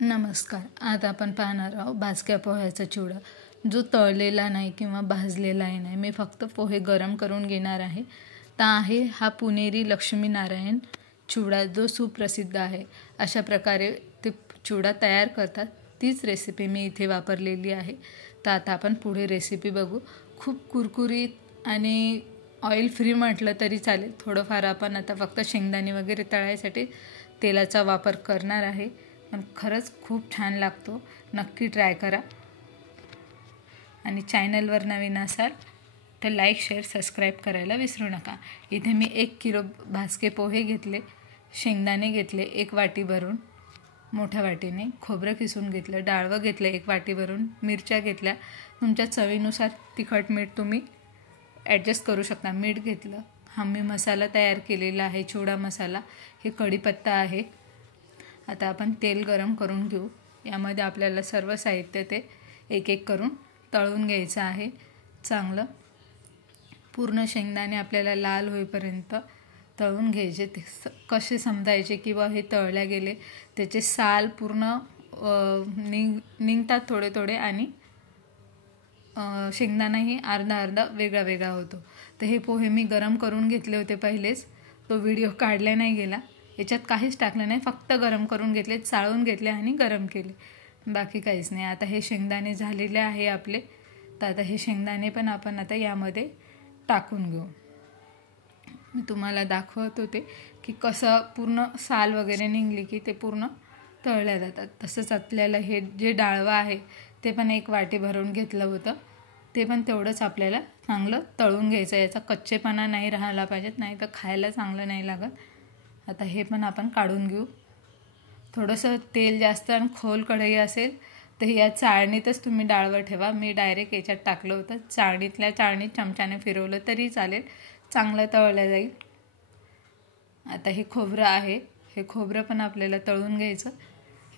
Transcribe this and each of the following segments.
नमस्कार. आज आपण पाहणार आहोत भाजक्या पोह्याचा चिवडा, जो तळलेला नाही किंवा भाजलेलाही नाही. मी फक्त पोहे गरम करून घेणार आहे. हा पुणेरी लक्ष्मीनारायण चिवडा, जो सुप्रसिद्ध आहे. अशा प्रकारे ते चिवडा तयार करतात. तीच रेसिपी मी इथे वापरलेली आहे. तर आता आपण पुढे रेसिपी बघू. खूप कुरकुरीत आणि ऑइल फ्री म्हटलं तरी चालेल. थोडंफार आपण आता फक्त शेंगदाणे वगैरे तळायसाठी तेलाचा वापर करणार आहे, पण खरंच खूप छान लागतो. नक्की ट्राय करा. आणि चॅनलवर नवीन असाल तर लाईक, शेअर, सबस्क्राईब करायला विसरू नका. इथे मी 1 किलो भाजके पोहे घेतले, शेंगदाणे घेतले 1 वाटी भरून मोठ्या वाटीने, खोबरं किसून घेतलं, डाळवं घेतलं 1 वाटी भरून, मिरच्या घेतल्या. तुमच्या चवीनुसार तिखट मीठ तुम्ही ॲडजस्ट करू शकता. मीठ घेतलं. हा मी मसाला तयार केलेला आहे, चिवडा मसाला. हे कढीपत्ता आहे. आता आपण तेल गरम करून घेऊ. यामध्ये आपल्याला सर्व साहित्य ते एक एक करून तळून घ्यायचं आहे चांगलं. पूर्ण शेंगदाणे आपल्याला लाल होईपर्यंत तळून घ्यायचे. ते कसे समजायचे की बा हे तळल्या गेले, त्याचे साल पूर्ण निघतात थोडे थोडे, आणि शेंगदाणाही अर्धा अर्धा वेगळा वेगळा होतो. तर हे पोहे मी गरम करून घेतले होते पहिलेच. तो व्हिडिओ काढला नाही गेला. याच्यात काहीच टाकलं नाही, फक्त गरम करून घेतले, चाळून घेतले आणि गरम केले, बाकी काहीच नाही. आता हे शेंगदाणे झालेले आहे आपले. तर आता हे शेंगदाणे पण आपण आता यामध्ये टाकून घेऊ. मी तुम्हाला दाखवत होते की कसं पूर्ण साल वगैरे निघली की ते पूर्ण तळल्या जातात. तसंच आपल्याला हे जे डाळवं आहे ते पण 1 वाटी भरून घेतलं होतं. ते पण तेवढंच आपल्याला चांगलं तळून घ्यायचं. याचा कच्चेपणा नाही राहिला पाहिजेत, नाही तर खायला चांगलं नाही लागत. आता हे पण आपण काढून घेऊ. थोडंसं तेल जास्त आणि खोल कढई असेल तर या चाळणीतच तुम्ही डाळवं ठेवा. मी डायरेक्ट याच्यात टाकलं होतं. चाळणीत चमच्याने फिरवलं तरी चालेल, चांगलं तळलं जाईल. आता हे खोबरं आहे. हे खोबरं पण आपल्याला तळून घ्यायचं.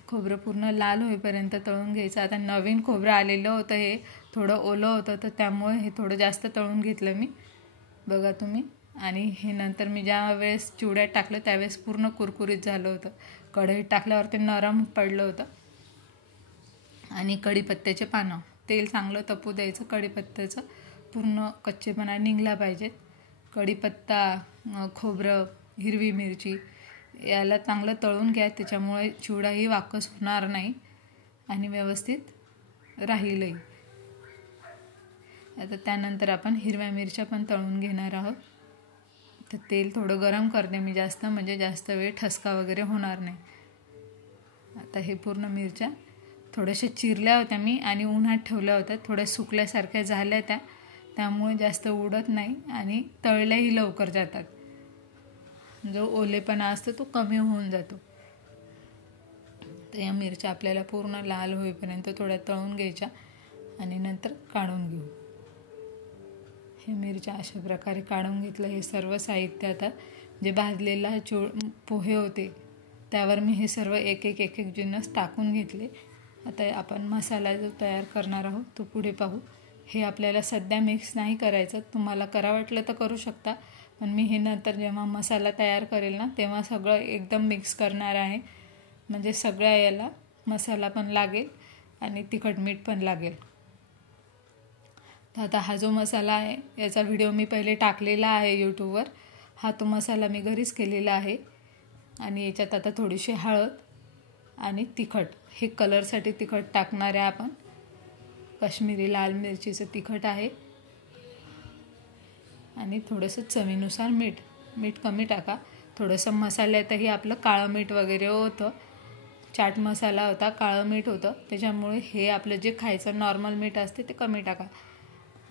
खोबरं पूर्ण लाल होईपर्यंत तळून घ्यायचं. आता नवीन खोबरं आलेलं होतं, हे थोडं ओलं होतं, तर त्यामुळे हे थोडं जास्त तळून घेतलं मी, बघा तुम्ही. आणि हे नंतर मी ज्या वेळेस चिवड्यात टाकलं त्यावेळेस पूर्ण कुरकुरीत झालं होतं. कढईत टाकल्यावर ते नरम पडलं होतं. आणि कढीपत्त्याचे पानं, तेल चांगलं तपू द्यायचं. कढीपत्त्याचं पूर्ण कच्चेपणा निघला पाहिजेत. कढीपत्ता, खोबरं, हिरवी मिरची याला चांगलं तळून घ्या. त्याच्यामुळे चिवडाही वाकस होणार नाही आणि व्यवस्थित राहीलही. आता त्यानंतर आपण हिरव्या मिरच्या पण तळून घेणार आहोत. तर तेल थोडं गरम करते मी जास्त, म्हणजे जास्त वेळ ठसका वगैरे होणार नाही. आता हे पूर्ण मिरच्या थोड्याशा चिरल्या होत्या मी आणि उन्हात ठेवल्या होत्या. थोड्या सुकल्यासारख्या झाल्या त्या, त्यामुळे जास्त उडत नाही आणि तळल्याही लवकर जातात. जो ओलेपणा असतो तो कमी होऊन जातो. तर या मिरच्या आपल्याला पूर्ण लाल होईपर्यंत थोड्या तळून घ्यायच्या आणि नंतर काढून घेऊ. हे मिरच्या अशा प्रकारे काढून घेतलं. हे सर्व साहित्य आता जे भाजलेला पोहे होते त्यावर मी हे सर्व एक एक जिन्नस टाकून घेतले. आता आपण मसाला जो तयार करणार आहोत तो पुढे पाहू. हे आपल्याला सध्या मिक्स नाही करायचं. तुम्हाला करा वाटलं तर करू शकता, पण मी हे नंतर जेव्हा मसाला तयार करेल ना तेव्हा सगळं एकदम मिक्स करणार आहे, म्हणजे सगळ्या याला मसाला पण लागेल आणि तिखट मीठ पण लागेल. तर आता हा जो मसाला आहे याचा व्हिडिओ मी पहिले टाकलेला आहे यूट्यूबवर. हा तो मसाला मी घरीच केलेला आहे. आणि याच्यात आता थोडीशी हळद आणि तिखट, हे कलरसाठी तिखट टाकणार आहे आपण. काश्मीरी लाल मिरचीचं तिखट आहे. आणि थोडंसं चवीनुसार मीठ कमी टाका. थोडंसं मसाल्यातही आपलं काळं मीठ वगैरे होतं. चाट मसाला होता, काळं मीठ होतं, त्याच्यामुळे हे आपलं जे खायचं नॉर्मल मीठ असते ते कमी टाका.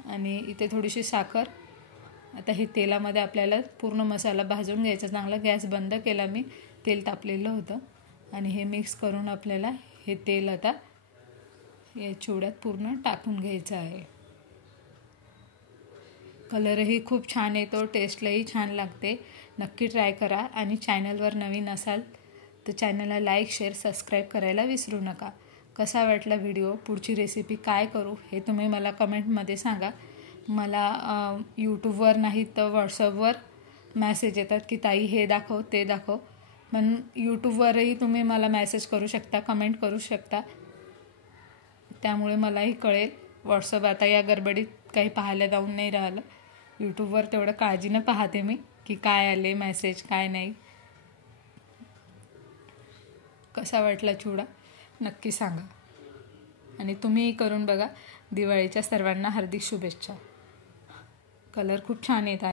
आणि इथे थोडीशी साखर. आता हे तेलामध्ये आपल्याला पूर्ण मसाला भाजून घ्यायचा चांगला. गॅस बंद केला मी, तेल तापलेलं होतं. आणि हे मिक्स करून आपल्याला हे तेल आता या चिवड्यात पूर्ण टाकून घ्यायचं आहे. कलरही खूप छान येतो, टेस्टलाही छान लागते. नक्की ट्राय करा. आणि चॅनलवर नवीन असाल तर चॅनलला लाईक, शेअर, सबस्क्राईब करायला विसरू नका. कसा वाटला व्हिडिओ, पुढची रेसिपी काय करू हे तुम्ही मला कमेंटमध्ये सांगा. मला यूट्यूबवर नाही तर व्हॉट्सअपवर मेसेज येतात की ताई हे दाखव ते दाखव. पण यूट्यूबवरही तुम्ही मला मेसेज करू शकता, कमेंट करू शकता, त्यामुळे मलाही कळेल. व्हॉट्सअप आता या गडबडीत काही पाहायला जाऊन नाही राहिलं. यूट्यूबवर तेवढं काळजीनं पाहते मी की काय आले मेसेज, काय नाही. कसा वाटला चिवडा नक्की सांगा आणि तुम्हीही करून बघा. दिवाळीच्या सर्वांना हार्दिक शुभेच्छा. कलर खूप छान येत आहे.